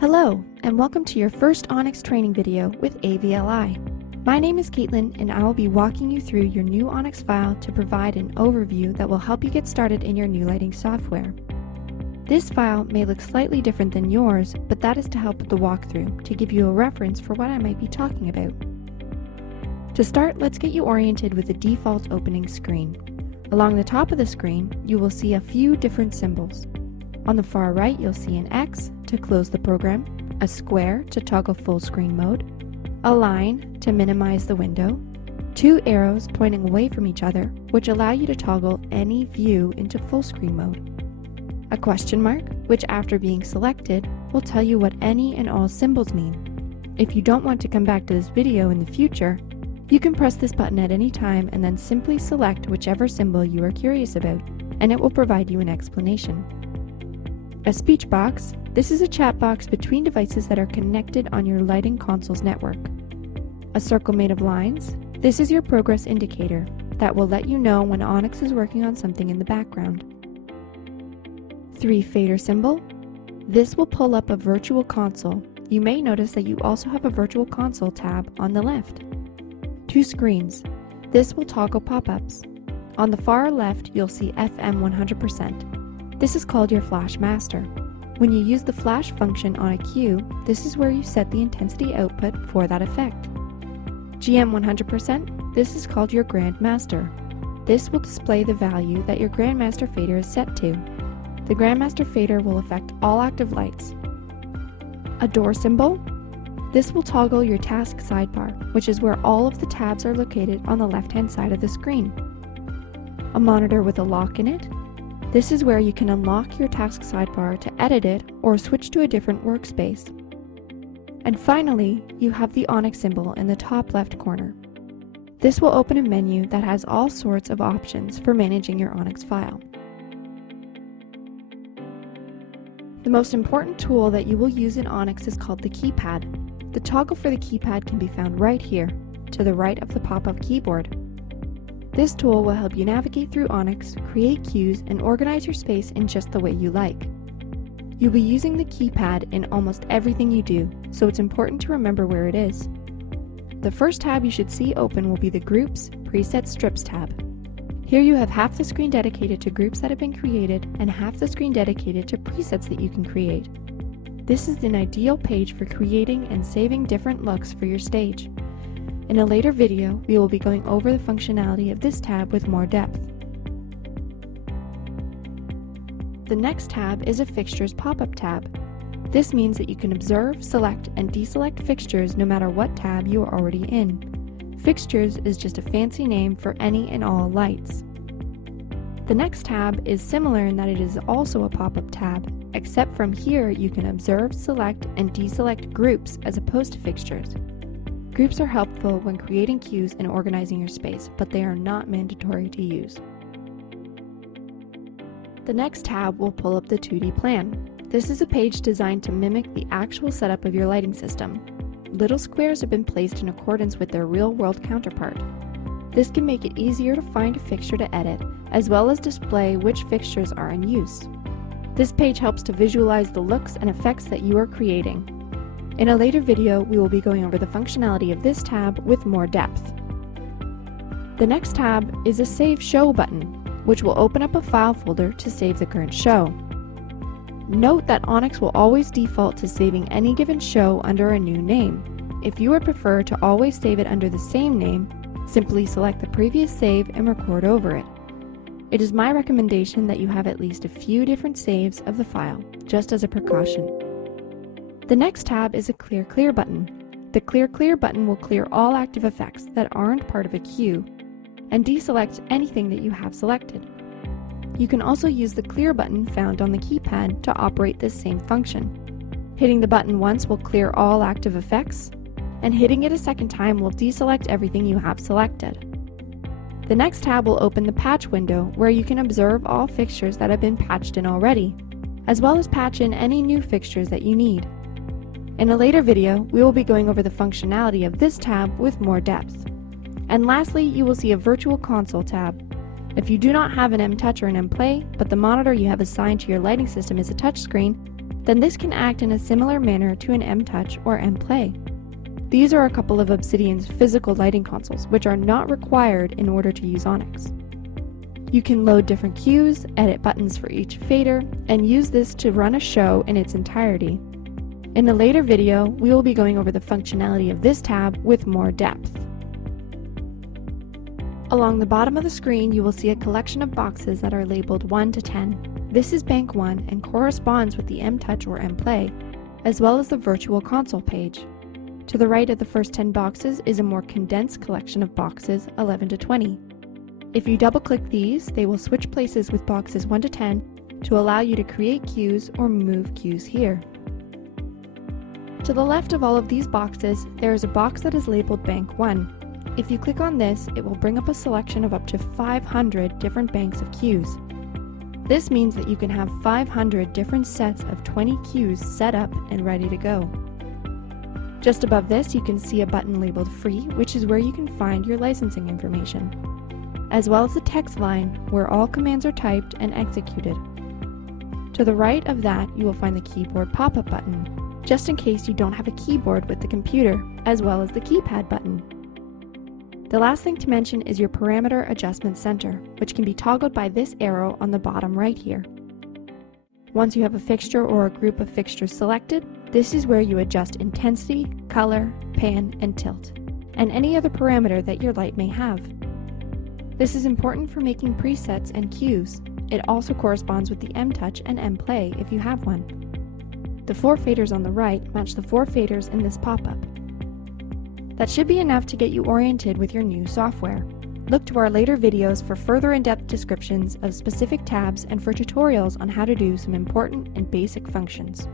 Hello, and welcome to your first ONYX training video with AVLI. My name is Caitlin, and I will be walking you through your new ONYX file to provide an overview that will help you get started in your new lighting software. This file may look slightly different than yours, but that is to help with the walkthrough, to give you a reference for what I might be talking about. To start, let's get you oriented with the default opening screen. Along the top of the screen, you will see a few different symbols. On the far right, you'll see an X to close the program, a square to toggle full screen mode, a line to minimize the window, two arrows pointing away from each other, which allow you to toggle any view into full screen mode, a question mark, which after being selected, will tell you what any and all symbols mean. If you don't want to come back to this video in the future, you can press this button at any time and then simply select whichever symbol you are curious about, and it will provide you an explanation. A speech box. This is a chat box between devices that are connected on your lighting console's network. A circle made of lines. This is your progress indicator that will let you know when ONYX is working on something in the background. 3 fader symbol. This will pull up a virtual console. You may notice that you also have a virtual console tab on the left. 2 screens. This will toggle pop-ups. On the far left, you'll see FM 100%. This is called your flash master. When you use the flash function on a cue, this is where you set the intensity output for that effect. GM 100%, this is called your grandmaster. This will display the value that your grandmaster fader is set to. The grandmaster fader will affect all active lights. A door symbol, this will toggle your task sidebar, which is where all of the tabs are located on the left-hand side of the screen. A monitor with a lock in it. This is where you can unlock your task sidebar to edit it or switch to a different workspace. And finally, you have the ONYX symbol in the top left corner. This will open a menu that has all sorts of options for managing your ONYX file. The most important tool that you will use in ONYX is called the keypad. The toggle for the keypad can be found right here, to the right of the pop-up keyboard. This tool will help you navigate through ONYX, create cues, and organize your space in just the way you like. You'll be using the keypad in almost everything you do, so it's important to remember where it is. The first tab you should see open will be the Groups, Preset Strips tab. Here you have half the screen dedicated to groups that have been created and half the screen dedicated to presets that you can create. This is an ideal page for creating and saving different looks for your stage. In a later video, we will be going over the functionality of this tab with more depth. The next tab is a Fixtures pop-up tab. This means that you can observe, select, and deselect fixtures no matter what tab you are already in. Fixtures is just a fancy name for any and all lights. The next tab is similar in that it is also a pop-up tab, except from here you can observe, select, and deselect groups as opposed to fixtures. Groups are helpful when creating cues and organizing your space, but they are not mandatory to use. The next tab will pull up the 2D plan. This is a page designed to mimic the actual setup of your lighting system. Little squares have been placed in accordance with their real-world counterpart. This can make it easier to find a fixture to edit, as well as display which fixtures are in use. This page helps to visualize the looks and effects that you are creating. In a later video, we will be going over the functionality of this tab with more depth. The next tab is a Save Show button, which will open up a file folder to save the current show. Note that ONYX will always default to saving any given show under a new name. If you would prefer to always save it under the same name, simply select the previous save and record over it. It is my recommendation that you have at least a few different saves of the file, just as a precaution. The next tab is a Clear Clear button. The Clear Clear button will clear all active effects that aren't part of a cue and deselect anything that you have selected. You can also use the Clear button found on the keypad to operate this same function. Hitting the button once will clear all active effects, and hitting it a second time will deselect everything you have selected. The next tab will open the Patch window, where you can observe all fixtures that have been patched in already, as well as patch in any new fixtures that you need. In a later video, we will be going over the functionality of this tab with more depth. And lastly, you will see a Virtual Console tab. If you do not have an M-Touch or an M-Play, but the monitor you have assigned to your lighting system is a touchscreen, then this can act in a similar manner to an M-Touch or M-Play. These are a couple of Obsidian's physical lighting consoles, which are not required in order to use ONYX. You can load different cues, edit buttons for each fader, and use this to run a show in its entirety. In a later video, we will be going over the functionality of this tab with more depth. Along the bottom of the screen, you will see a collection of boxes that are labeled 1 to 10. This is bank 1 and corresponds with the M-Touch or M-Play, as well as the virtual console page. To the right of the first 10 boxes is a more condensed collection of boxes 11 to 20. If you double-click these, they will switch places with boxes 1 to 10 to allow you to create cues or move cues here. To the left of all of these boxes, there is a box that is labeled Bank 1. If you click on this, it will bring up a selection of up to 500 different banks of cues. This means that you can have 500 different sets of 20 cues set up and ready to go. Just above this, you can see a button labeled Free, which is where you can find your licensing information, as well as a text line where all commands are typed and executed. To the right of that, you will find the keyboard pop-up button, just in case you don't have a keyboard with the computer, as well as the keypad button. The last thing to mention is your parameter adjustment center, which can be toggled by this arrow on the bottom right here. Once you have a fixture or a group of fixtures selected, this is where you adjust intensity, color, pan, and tilt, and any other parameter that your light may have. This is important for making presets and cues. It also corresponds with the M-Touch and M-Play if you have one. The 4 faders on the right match the 4 faders in this pop-up. That should be enough to get you oriented with your new software. Look to our later videos for further in-depth descriptions of specific tabs and for tutorials on how to do some important and basic functions.